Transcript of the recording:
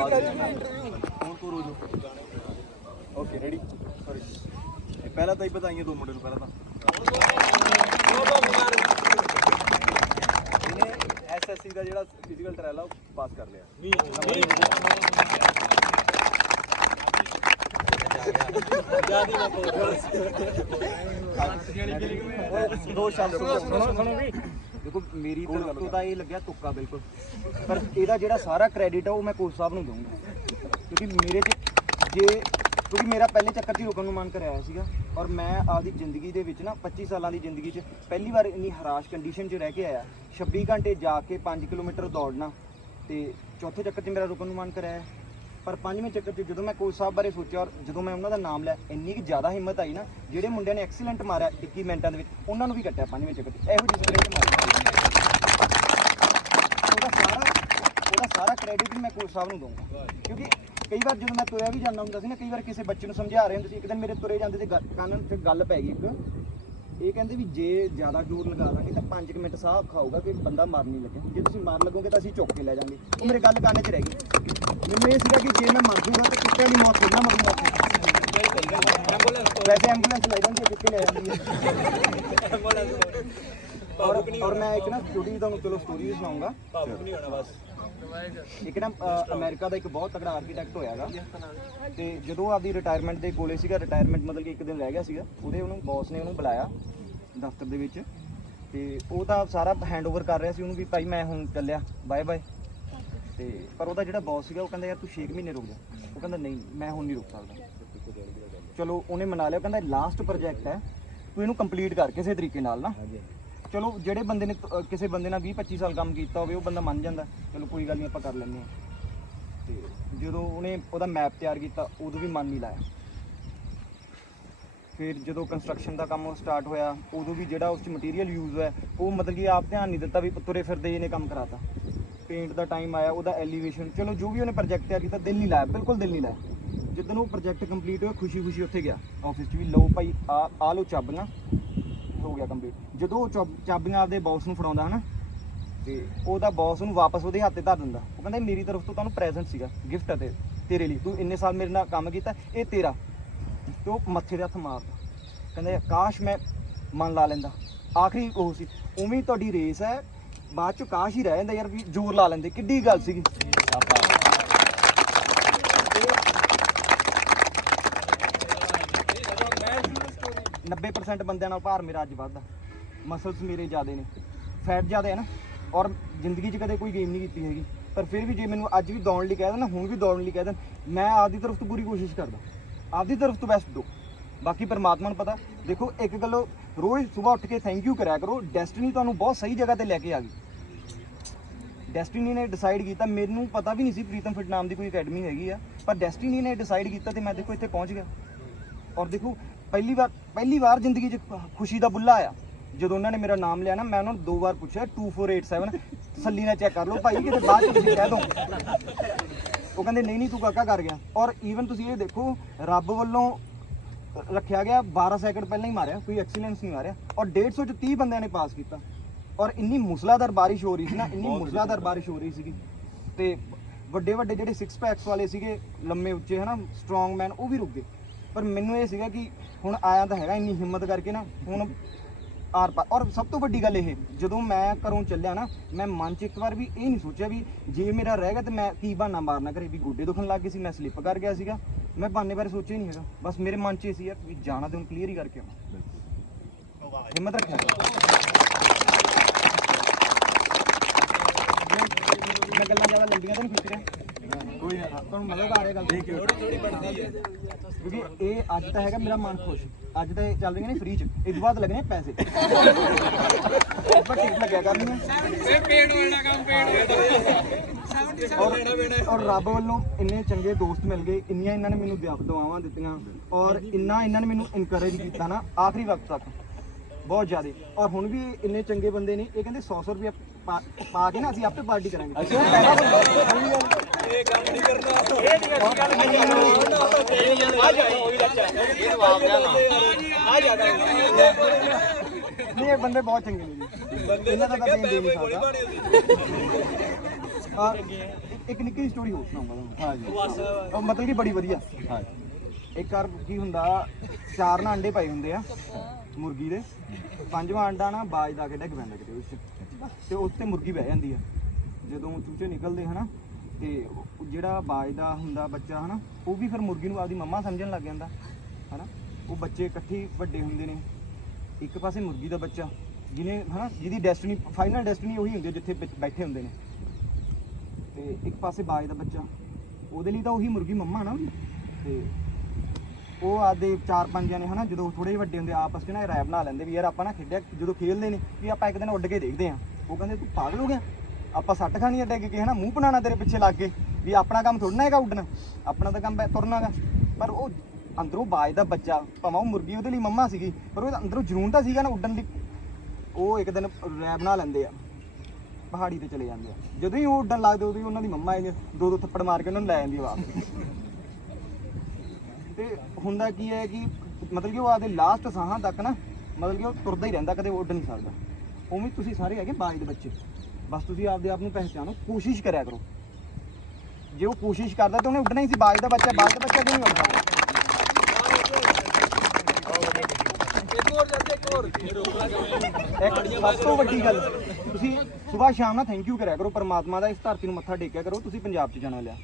ਹੁਣ। ਤੋਂ ਰੋਜੋ okay ready sorry ਪਹਿਲਾਂ ਤਾਂ ਹੀ ਬਤਾਈਏ ਦੋ ਮੁੰਡੇ ਨੂੰ ਪਹਿਲਾਂ ਤਾਂ। ਇਹਨੇ ਐਸਐਸਸੀ ਦਾ ਜਿਹੜਾ ਫਿਜ਼ੀਕਲ ਟ੍ਰਾਇਲ ਆ ਉਹ ਪਾਸ ਕਰ ਲਿਆ। ਦੋ ਸ਼ਬਦ ਸੁਣੋ ਸੁਣੋ ਵੀ। ਦੇਖੋ ਮੇਰੀ ਤਰਫ ਤੋਂ ਤਾਂ ਇਹ ਲੱਗਿਆ ਤੁੱਕਾ ਬਿਲਕੁਲ। ਪਰ ਇਹਦਾ ਜਿਹੜਾ ਸਾਰਾ ਕ੍ਰੈਡਿਟ ਆ ਉਹ ਮੈਂ ਕੋਚ ਸਾਹਿਬ ਨੂੰ ਦਊਂਗਾ। ਕਿਉਂਕਿ ਮੇਰੇ 'ਚ ਜੇ ਕਿਉਂਕਿ ਮੇਰਾ ਪਹਿਲੇ ਚੱਕਰ 'ਚ ਰੁਕਣ ਨੂੰ ਮਨ ਕਰਿਆ ਹੋਇਆ ਸੀਗਾ। ਔਰ ਮੈਂ ਆਪਦੀ ਜ਼ਿੰਦਗੀ ਦੇ ਵਿੱਚ ਨਾ 25 ਸਾਲਾਂ ਦੀ ਜ਼ਿੰਦਗੀ 'ਚ ਪਹਿਲੀ ਵਾਰ ਇੰਨੀ ਹਰਾਸ਼ ਕੰਡੀਸ਼ਨ 'ਚ ਰਹਿ ਕੇ ਆਇਆ। 26 ਘੰਟੇ ਜਾ ਕੇ 5 ਕਿਲੋਮੀਟਰ ਦੌੜਨਾ ਤੇ ਚੌਥੇ ਚੱਕਰ 'ਚ ਮੇਰਾ ਰੁਕਣ ਨੂੰ ਮਨ ਕਰਿਆ ਹੈ। ਪਰ ਪੰਜਵੇਂ ਚੱਕਰ 'ਚ ਜਦੋਂ ਮੈਂ ਕੋਚ ਸਾਹਿਬ ਬਾਰੇ ਸੋਚਿਆ ਔਰ ਜਦੋਂ ਮੈਂ ਉਹਨਾਂ ਦਾ ਨਾਮ ਲਿਆ, ਇੰਨੀ ਕਿ ਜ਼ਿਆਦਾ ਹਿੰਮਤ ਆਈ ਨਾ, ਜਿਹੜੇ ਮੁੰਡਿਆਂ ਨੇ ਐਕਸੀਲੈਂਟ ਮਾਰਿਆ 21 ਮਿੰਟਾਂ ਦੇ ਵਿੱਚ, ਉਹਨਾਂ ਨੂੰ ਵੀ ਕੱਟਿਆ ਪੰਜਵੇਂ ਚੱਕਰ 'ਚ। ਇਹੋ ਜਿਹੀ ਸਪ੍ਰਿੰਟ ਮਾਰੀ ਉਹਦਾ ਸਾਰਾ ਉਹਦਾ ਸਾਰਾ ਕ੍ਰੈਡਿਟ ਵੀ ਮੈਂ ਕੋਚ ਸਾਹਿਬ ਨੂੰ ਦਊਂਗਾ। ਕਿਉਂਕਿ ਕਈ ਵਾਰ ਜਦੋਂ ਮੈਂ ਤੁਰਿਆ ਵੀ ਜਾਂਦਾ ਹੁੰਦਾ ਸੀ ਨਾ, ਕਈ ਵਾਰ ਕਿਸੇ ਬੱਚੇ ਨੂੰ ਸਮਝਾ ਰਹੇ ਹੁੰਦੇ ਸੀ, ਇੱਕ ਦਿਨ ਮੇਰੇ ਤੁਰੇ ਜਾਂਦੇ ਤੇ ਗੱਲ- ਕੰਨ ਤੇ ਗੱਲ ਪੈ ਗਈ ਇੱਕ। ਇਹ ਕਹਿੰਦੇ ਵੀ ਜੇ ਜ਼ਿਆਦਾ ਜ਼ੋਰ ਲਗਾ ਲਾਂਗੇ ਤਾਂ 5 ਮਿੰਟ ਸਾਹ ਔਖਾ ਹੋਊਗਾ ਕਿ ਬੰਦਾ ਮਰ ਨਹੀਂ ਲੱਗੇ ਜੇ ਤੁਸੀਂ ਮਰ ਲੱਗੋਗੇ ਤਾਂ ਅਸੀਂ ਚੁੱਕ ਕੇ ਲੈ ਜਾਾਂਗੇ। ਉਹ ਮੇਰੇ ਗੱਲ ਕੰਨ 'ਚ ਰਹਿ ਗਈ। ਮੈਨੂੰ ਇਹ ਸੀਗਾ ਕਿ ਜੇ ਮੈਂ ਮਰ ਜੂਗਾ ਤਾਂ ਕੁੱਤੇ ਦੀ ਮੌਤ ਥੋੜ੍ਹਾ ਮਰੂੰਗਾ ਵੈਸੇ ਐਂਬੂਲੈਂਸ ਲੈ ਜਾਂਦੀ ਹੈ ਕਿੱਥੇ ਲੈ ਜਾਂਦੀ ਹੈ। ਔਰ ਔਰ ਮੈਂ ਇੱਕ ਨਾ ਛੋਟੀ ਤੁਹਾਨੂੰ ਚਲੋ ਸਟੋਰੀ ਵੀ ਸੁਣਾਉਂਗਾ ਭਾਵੁਕ ਨਹੀਂ ਹੋਣਾ ਬਸ ਇੱਕ ਨਾ ਅ, ਅਮਰੀਕਾ ਦਾ ਇੱਕ ਬਹੁਤ ਤਕੜਾ ਆਰਕੀਟੈਕਟ ਹੋਇਆਗਾ ਤੇ ਜਦੋਂ ਆਪਦੀ ਰਿਟਾਇਰਮੈਂਟ ਦੇ ਕੋਲੇ ਸੀਗਾ ਰਿਟਾਇਰਮੈਂਟ ਮਤਲਬ ਕਿ ਇੱਕ ਦਿਨ ਰਹਿ ਗਿਆ ਸੀਗਾ ਉਹਦੇ ਉਹਨੂੰ ਬੌਸ ਨੇ ਉਹਨੂੰ ਬੁਲਾਇਆ ਦਫ਼ਤਰ ਦੇ ਵਿੱਚ। ਤੇ ਉਹ ਤਾਂ ਸਾਰਾ ਹੈਂਡਓਵਰ ਕਰ ਰਿਹਾ ਸੀ ਉਹਨੂੰ ਵੀ ਭਾਈ ਮੈਂ ਹੁਣ ਚੱਲਿਆ ਬਾਏ ਬਾਏ ਤੇ ਪਰ ਉਹਦਾ ਜਿਹੜਾ ਬੌਸ ਸੀਗਾ ਉਹ ਕਹਿੰਦਾ ਯਾਰ ਤੂੰ 6 ਮਹੀਨੇ ਰੁਕ ਜਾ। ਉਹ ਕਹਿੰਦਾ ਨਹੀਂ ਮੈਂ ਹੁਣ ਨਹੀਂ ਰੁਕ ਸਕਦਾ। ਚਲੋ ਉਹਨੇ ਮਨਾ ਲਿਆ ਉਹ ਕਹਿੰਦਾ ਲਾਸਟ ਪ੍ਰੋਜੈਕਟ ਹੈ ਤੂੰ ਇਹਨੂੰ ਕੰਪਲੀਟ ਕਰ ਕਿਸੇ ਤਰੀਕੇ ਨਾਲ ਨਾ। ਚਲੋ ਜਿਹੜੇ ਬੰਦੇ ਨੇ ਅਹ ਕਿਸੇ ਬੰਦੇ ਨਾਲ 20 25 ਸਾਲ ਕੰਮ ਕੀਤਾ ਹੋਵੇ ਉਹ ਬੰਦਾ ਮੰਨ ਜਾਂਦਾ। ਚਲੋ ਕੋਈ ਗੱਲ ਨਹੀਂ ਆਪਾਂ ਕਰ ਲੈਂਦੇ ਹਾਂ। ਤੇ ਜਦੋਂ ਉਹਨੇ ਉਹਦਾ ਮੈਪ ਤਿਆਰ ਕੀਤਾ ਉਦੋਂ ਵੀ ਮਨ ਨਹੀਂ ਲਾਇਆ। ਫਿਰ ਜਦੋਂ ਕੰਸਟਰਕਸ਼ਨ ਦਾ ਕੰਮ ਸਟਾਰਟ ਹੋਇਆ ਉਦੋਂ ਵੀ ਜਿਹੜਾ ਉਸ ਚ ਮਟੀਰੀਅਲ ਯੂਜ਼ ਹੋਇਆ ਉਹ ਮਤਲਬ ਕਿ ਆਪ ਧਿਆਨ ਨਹੀਂ ਦਿੱਤਾ ਵੀ ਤੁਰੇ ਫਿਰਦੇ ਇਹਨੇ ਕੰਮ ਕਰਾਤਾ। ਪੇਂਟ ਦਾ ਟਾਈਮ ਆਇਆ, ਉਹਦਾ ਐਲੀਵੇਸ਼ਨ ਚਲੋ, ਜੋ ਵੀ ਉਹਨੇ ਪ੍ਰੋਜੈਕਟ ਤਿਆਰ ਕੀਤਾ, ਦਿਲ ਨਹੀਂ ਲਾਇਆ, ਬਿਲਕੁਲ ਦਿਲ ਨਹੀਂ ਲਾਇਆ। ਜਿੱਦਣ ਉਹ ਪ੍ਰੋਜੈਕਟ ਕੰਪਲੀਟ ਹੋਇਆ, ਖੁਸ਼ੀ-ਖੁਸ਼ੀ ਉੱਥੇ ਗਿਆ ਆਫਿਸ 'ਚ ਵੀ, ਲਓ ਭਾਈ, ਆ ਆ ਲਓ ਚਾਬੀਆਂ, ਹੋ ਗਿਆ ਕੰਪਲੀਟ ਜਦੋਂ ਉਹ ਚਾਬ- ਚਾਬੀਆਂ ਆਪਦੇ ਬੌਸ ਨੂੰ ਫੜਾਉਂਦਾ, ਹਨਾ, ਤੇ ਉਹਦਾ ਬੌਸ ਉਹਨੂੰ ਵਾਪਸ ਉਹਦੇ ਹੱਥੇ ਧਰ ਦਿੰਦਾ। ਉਹ ਕਹਿੰਦਾ, ਮੇਰੀ ਤਰਫ ਤੋਂ ਤੁਹਾਨੂੰ ਪ੍ਰੈਜ਼ੈਂਟ ਸੀਗਾ ਗਿਫਟ ਹੈ ਤੇ, ਤੇਰੇ ਲਈ। ਤੂੰ ਇੰਨੇ ਸਾਲ ਮੇਰੇ ਨਾਲ ਕੰਮ ਕੀਤਾ, ਇਹ ਤੇਰਾ। ਤੇ ਉਹ ਮੱਥੇ ਦੇ ਹੱਥ ਮਾਰਦਾ। ਕਹਿੰਦਾ ਕਾਸ਼ ਮੈਂ ਮਨ ਲਾ ਲੈਂਦਾ। ਆਖਰੀ ਉਹ ਸੀ, ਉਵੇਂ ਤੁਹਾਡੀ ਰੇਸ ਹੈ ਬਾਅਦ ਚ ਕਾਸ਼ ਹੀ ਰਹਿ ਜਾਂਦਾ ਯਾਰ ਵੀ ਜ਼ੋਰ ਲਾ ਲੈਂਦੇ, ਕਿੱਡੀ ਗੱਲ ਸੀਗੀ। ਨੱਬੇ 90% ਬੰਦਿਆਂ ਨਾਲ ਭਾਰ ਮੇਰਾ ਅੱਜ ਵੱਧਦਾ। ਮਸਲਸ ਮੇਰੇ ਜ਼ਿਆਦੇ ਨੇ। ਫੈਟ ਜ਼ਿਆਦਾ ਹੈ ਨਾ, ਔਰ ਜ਼ਿੰਦਗੀ 'ਚ ਕਦੇ ਕੋਈ ਗੇਮ ਨਹੀਂ ਕੀਤੀ ਹੈਗੀ। ਪਰ ਫਿਰ ਵੀ ਜੇ ਮੈਨੂੰ ਅੱਜ ਵੀ ਦੌੜਨ ਲਈ ਕਹਿ ਦੇਣ, ਹੁਣ ਵੀ ਦੌੜਨ ਲਈ ਕਹਿ ਦੇਣ, ਮੈਂ ਆਪਦੀ ਤਰਫ ਤੋਂ ਪੂਰੀ ਕੋਸ਼ਿਸ਼ ਕਰਦਾ। ਆਪਦੀ ਤਰਫ ਤੋਂ ਬੈਸਟ ਦੋ। ਬਾਕੀ ਪਰਮਾਤਮਾ ਨੂੰ ਪਤਾ, ਦੇਖੋ ਇੱਕ ਗੱਲੋਂ ਰੋਜ਼ ਸਵੇਰ ਉੱਠ ਕੇ ਥੈਂਕ ਯੂ ਕਰਿਆ ਕਰੋ। ਡੈਸਟੀਨੀ ਤੁਹਾਨੂੰ ਬਹੁਤ ਸਹੀ ਜਗ੍ਹਾ ਤੇ ਲੈ ਕੇ ਆ ਗਈ। ਡੈਸਟੀਨੀ ਨੇ ਡਿਸਾਈਡ ਕੀਤਾ, ਮੈਨੂੰ ਪਤਾ ਵੀ ਨਹੀਂ ਸੀ ਪ੍ਰੀਤਮ ਫਿਟ ਨਾਮ ਦੀ ਕੋਈ ਅਕੈਡਮੀ ਹੈਗੀ ਆ, ਪਰ ਡੈਸਟੀਨੀ ਨੇ ਡਿਸਾਈਡ ਕੀਤਾ ਤੇ ਮੈਂ ਦੇਖੋ ਇੱਥੇ ਪਹੁੰਚ ਗਿਆ। ਔਰ ਦੇਖੋ, ਪਹਿਲੀ ਵਾਰ ਪਹਿਲੀ ਵਾਰ ਜ਼ਿੰਦਗੀ 'ਚ ਖੁਸ਼ੀ ਦਾ ਬੁੱਲਾ ਆਇਆ। ਜਦੋਂ ਉਹਨਾਂ ਨੇ ਮੇਰਾ ਨਾਮ ਲਿਆ ਨਾ, ਮੈਂ ਉਹਨਾਂ ਨੂੰ ਦੋ ਵਾਰ ਪੁੱਛਿਆ 2487 ਤਸੱਲੀ ਨਾਲ ਚੈੱਕ ਕਰ ਲਓ ਭਾਈ, ਕਿਤੇ ਬਾਅਦ 'ਚ ਕਹਿ ਦੋ। ਉਹ ਕਹਿੰਦੇ, ਨਹੀਂ ਨਹੀਂ, ਤੂੰ ਕਾਕਾ ਕਰ ਗਿਆ। ਔਰ ਈਵਨ ਤੁਸੀਂ ਇਹ ਦੇਖੋ, ਰੱਬ ਵੱਲੋਂ ਰੱਖਿਆ ਗਿਆ 12 ਸੈਕਿੰਡ ਪਹਿਲਾਂ ਹੀ ਮਾਰਿਆ ਕੋਈ ਐਕਸੀਲੈਂਸ ਨਹੀਂ ਮਾਰਿਆ। ਔਰ 150 ਚ 30 ਬੰਦਿਆਂ ਨੇ ਪਾਸ ਕੀਤਾ। ਔਰ ਇੰਨੀ ਮੁਸਲਾਧਾਰ ਬਾਰਿਸ਼ ਹੋ ਰਹੀ ਸੀ ਨਾ ਇੰਨੀ ਮੁਸਲਾਧਾਰ ਬਾਰਿਸ਼ ਹੋ ਰਹੀ ਸੀਗੀ। ਤੇ ਵੱਡੇ ਵੱਡੇ ਜਿਹੜੇ 6 ਪੈਕਸ ਵਾਲੇ ਸੀਗੇ ਲੰਮੇ ਉੱਚੇ ਹਨਾ ਸਟਰੋਂਗ ਮੈਨ ਉਹ ਵੀ ਰੁਕ ਗਏ। ਪਰ ਮੈਨੂੰ ਇਹ ਸੀਗਾ ਕਿ ਹੁਣ ਆਇਆ ਤਾਂ ਹੈਗਾ ਇੰਨੀ ਹਿੰਮਤ ਕਰਕੇ ਨਾ ਹੁਣ ਆਰ ਪਾਰ ਔਰ ਸਭ ਤੋਂ ਵੱਡੀ ਗੱਲ ਇਹ ਜਦੋਂ ਮੈਂ ਘਰੋਂ ਚੱਲਿਆ ਨਾ ਮੈਂ ਮਨ 'ਚ ਇੱਕ ਵਾਰ ਵੀ ਇਹ ਨਹੀਂ ਸੋਚਿਆ ਵੀ ਜੇ ਮੇਰਾ ਰਹਿ ਗਿਆ ਤੇ ਮੈਂ ਕੀ ਬਹਾਨਾ ਮਾਰਨਾ ਘਰੇ ਵੀ ਗੋਡੇ ਦੁਖਣ ਲੱਗ ਗਏ ਸੀ ਮੈਂ ਸਲਿੱਪ ਕਰ ਗਿਆ ਸੀਗਾ। ਮੈਂ ਬਹਾਨੇ ਬਾਰੇ ਸੋਚਿਆ ਹੀ ਨਹੀਂ ਹੈਗਾ ਬਸ ਮੇਰੇ ਮਨ 'ਚ ਇਹ ਸੀ ਯਾਰ ਵੀ ਜਾਣਾ ਤੇ ਹੁਣ ਕਲੀਅਰ ਹੀ ਕਰਕੇ ਆਉਣਾ ਹਿੰਮਤ ਰੱਖਿਆ ਮੈਂ- ਮੈਂ ਗੱਲਾਂ ਜ਼ਿਆਦਾ ਲੰਬੀਆਂ ਤਾਂ ਨਹੀਂ ਖਿੱਚ ਰਿਹਾ ਕੋਈ ਨਾ ਤੁਹਾਨੂੰ ਮਜ਼ਾ ਆ ਰਿਹਾ ਗੱਲ ਥੋੜੀ ਥੋੜੀ ਬਣਦੀ ਹੈ। ਕਿਉਂਕਿ ਇਹ ਅੱਜ ਤਾਂ ਹੈਗਾ ਮੇਰਾ ਮਨ ਖੁਸ਼। ਅੱਜ ਤਾਂ ਇਹ ਚੱਲ ਰਹੀਆਂ ਨੇ ਫ੍ਰੀ ਚ ਇਸ ਤੋਂ ਬਾਅਦ ਲੱਗਣੇ ਪੈਸੇ। ਪਰ ਠੀਕ ਲੱਗਿਆ ਕਰਨੀ ਇਹ ਪੇੜ ਵਾਲਾ ਕੰਮ ਪੇੜ ਔਰ ਰੱਬ ਵੱਲੋਂ ਇੰਨੇ ਚੰਗੇ ਦੋਸਤ ਮਿਲ ਗਏ। ਇੰਨੀਆਂ ਇਹਨਾਂ ਨੇ ਮੈਨੂੰ ਦੁਆ- ਦੁਆਵਾਂ ਦਿੱਤੀਆਂ। ਔਰ ਇੰਨਾ ਇਹਨਾਂ ਨੇ ਮੈਨੂੰ ਇਨਕਰੇਜ ਕੀਤਾ ਨਾ ਆਖਰੀ ਵਕਤ ਤੱਕ। ਬਹੁਤ ਜ਼ਿਆਦੇ। ਔਰ ਹੁਣ ਵੀ ਇੰਨੇ ਚੰਗੇ ਬੰਦੇ ਨੇ। ਇਹ ਕਹਿੰਦੇ 100 100 ਰੁਪਏ ਪਾ ਕੇ ਨਾ ਅਸੀਂ ਆਪੇ ਪਾਰਟੀ ਕਰਾਂਗੇ। ਇਹ ਨਹੀਂ ਕਰਨਾ ਇਹ ਨਹੀਂ ਗੱਲ ਨਹੀਂ ਇਹ ਬੰਦੇ ਬਹੁਤ ਚੰਗੇ ਨੇ ਜੀ। ਬੰਦੇ ਇਹਨਾਂ ਦਾ ਤਾਂ ਦੇ ਨਹੀਂ ਗੋਲੀ ਸਕਦਾ। ਇੱਕ ਨਿੱਕੀ ਸਟੋਰੀ ਹੋਰ ਸੁਣਾਉਂਗਾ ਤੁਹਾਨੂੰ। ਹਾਂ ਜੀ। ਉਹ ਮਤਲਬ ਕਿ ਬੜੀ ਵਧੀਆ। ਹਾਂ ਇੱਕ ਵਾਰ ਕੀ ਹੁੰਦਾ ਚਾਰ ਨਾ ਅੰਡੇ ਪਏ ਹੁੰਦੇ ਆ ਮੁਰਗੀ ਦੇ। ਪੰਜਵਾਂ ਅੰਡਾ ਨਾ ਬਾਜ ਦਾ ਕੇ ਡਿੱਗ ਪੈਂਦਾ ਕਿਤੇ ਉਸ ਤੇ ਉਸ ਤੇ ਮੁਰਗੀ ਬਹਿ ਜਾਂਦੀ ਆ। ਜਦੋਂ ਚੂਚੇ ਨਿਕਲਦੇ ਹਨਾ ਤੇ ਉਹ ਜਿਹੜਾ ਬਾਜ ਦਾ ਹੁੰਦਾ ਬੱਚਾ ਹਨਾ ਉਹ ਵੀ ਫਿਰ ਮੁਰਗੀ ਨੂੰ ਆਪਦੀ ਮੰਮਾ ਸਮਝਣ ਲੱਗ ਜਾਂਦਾ ਹਨਾ? ਉਹ ਬੱਚੇ ਇਕੱਠੇ ਵੱਡੇ ਹੁੰਦੇ ਨੇ। ਇੱਕ ਪਾਸੇ ਮੁਰਗੀ ਦਾ ਬੱਚਾ ਜਿਹਨੇ ਹਨਾ ਜਿਹਦੀ ਡੈਸਟੀਨੀ ਫਾਈਨਲ ਡੈਸਟੀਨੀ ਉਹੀ ਹੁੰਦੀ ਹੈ ਜਿੱਥੇ ਵਿੱਚ ਬੈਠੇ ਹੁੰਦੇ ਨੇ। ਤੇ ਇੱਕ ਪਾਸੇ ਬਾਜ ਦਾ ਬੱਚਾ ਉਹਦੇ ਲਈ ਤਾਂ ਉਹੀ ਮੁਰਗੀ ਮੰਮਾ ਨਾ ਉਹਦੀ। ਤੇ ਉਹ ਆਦੇ ਚਾਰ ਪੰਜ ਜਣੇ ਹਨਾ ਜਦੋਂ ਥੋੜੇ ਵੱਡੇ ਹੁੰਦੇ ਆ, ਆਪਸ ਚ ਨਾ ਰਾਇ ਬਣਾ ਲੈਂਦੇ ਵੀ ਯਾਰ ਆਪਾਂ ਨਾ ਖੇਡਿਆ ਜਦੋਂ ਖੇਡਦੇ ਨੇ ਵੀ ਆਪਾਂ ਇੱਕ ਦਿਨ ਉੱਡ ਕੇ ਦੇਖਦੇ ਆ ਉਹ ਕਹਿੰਦੇ ਤੂੰ ਪਾਗਲ ਹੋ ਗਿਆ? ਆਪਾਂ ਸੱਟ ਖਾਣੀ ਅੱਡੇ ਕੇ, ਹਨਾ? ਮੂੰਹ ਬਣਾਉਣਾ ਤੇਰੇ ਪਿੱਛੇ ਲੱਗ ਕੇ ਵੀ ਆਪਣਾ ਕੰਮ ਥੋੜਾ ਨਾ ਹੈਗਾ ਉੱਡਣਾ। ਆਪਣਾ ਤਾਂ ਕੰਮ ਹੈ ਤੁਰਨਾ ਗਾ। ਪਰ ਉਹ ਅੰਦਰੋਂ ਬਾਜ ਦਾ ਬੱਚਾ, ਭਾਵੇਂ ਉਹ ਮੁਰਗੀ ਉਹਦੇ ਲਈ ਮੰਮਾ ਸੀਗੀ, ਪਰ ਉਹ ਅੰਦਰੋਂ ਜਨੂਨ ਤਾਂ ਸੀਗਾ ਨਾ ਉੱਡਣ ਦੀ ਉਹ ਇੱਕ ਦਿਨ ਰਾਇ ਬਣਾ ਲੈਂਦੇ ਆ। ਪਹਾੜੀ ਤੇ ਚਲੇ ਜਾਂਦੇ ਆ। ਜਦੋਂ ਹੀ ਉਹ ਉੱਡਣ ਲੱਗਦੇ, ਉਦੋਂ ਹੀ ਉਹਨਾਂ ਦੀ ਮੰਮਾ ਇਹਨੇ ਦੋ ਦੋ ਥੱਪੜ ਮਾਰ ਕੇ ਉਹਨਾਂ ਨੂੰ ਲੈ ਜਾਂਦੀ ਆ ਵਾਪਸ। ਤੇ ਹੁੰਦਾ ਕੀ ਹੈ ਕਿ ਮਤਲਬ ਕਿ ਉਹ ਆਦੇ ਲਾਸਟ ਸਾਹਾਂ ਤੱਕ ਨਾ, ਮਤਲਬ ਕਿ ਉਹ ਤੁਰਦਾ ਹੀ ਰਹਿੰਦਾ, ਕਦੇ ਉੱਡ ਨਹੀਂ ਸਕਦਾ। ਉਵੇਂ ਤੁਸੀਂ ਸਾਰੇ ਹੈਗੇ ਬਾਜ ਦੇ ਬੱਚੇ। ਬਸ ਤੁਸੀਂ ਆਪਦੇ ਆਪ ਨੂੰ ਪਹਿਚਾਨੋ ਕੋਸ਼ਿਸ਼ ਕਰਿਆ ਕਰੋ। ਜੇ ਉਹ ਕੋਸ਼ਿਸ਼ ਕਰਦਾ ਤਾਂ ਉਹਨੇ ਉੱਡਣਾ ਹੀ ਸੀ, ਬਾਜ ਦਾ ਬੱਚਾ, ਬਾਜ ਦਾ ਬੱਚਾ ਕਿਉਂ ਨਹੀਂ ਉੱਡਦਾ? ਇੱਕ ਸਭ ਤੋਂ ਵੱਡੀ ਗੱਲ, ਤੁਸੀਂ ਸਵੇਰ ਸ਼ਾਮ ਨਾਲ ਥੈਂਕ ਯੂ ਕਰਿਆ ਕਰੋ, ਪਰਮਾਤਮਾ ਦਾ ਇਸ ਧਰਤੀ ਨੂੰ ਮੱਥਾ ਟੇਕਿਆ ਕਰੋ, ਤੁਸੀਂ ਪੰਜਾਬ 'ਚ ਜਾਣਾ ਲਿਆ।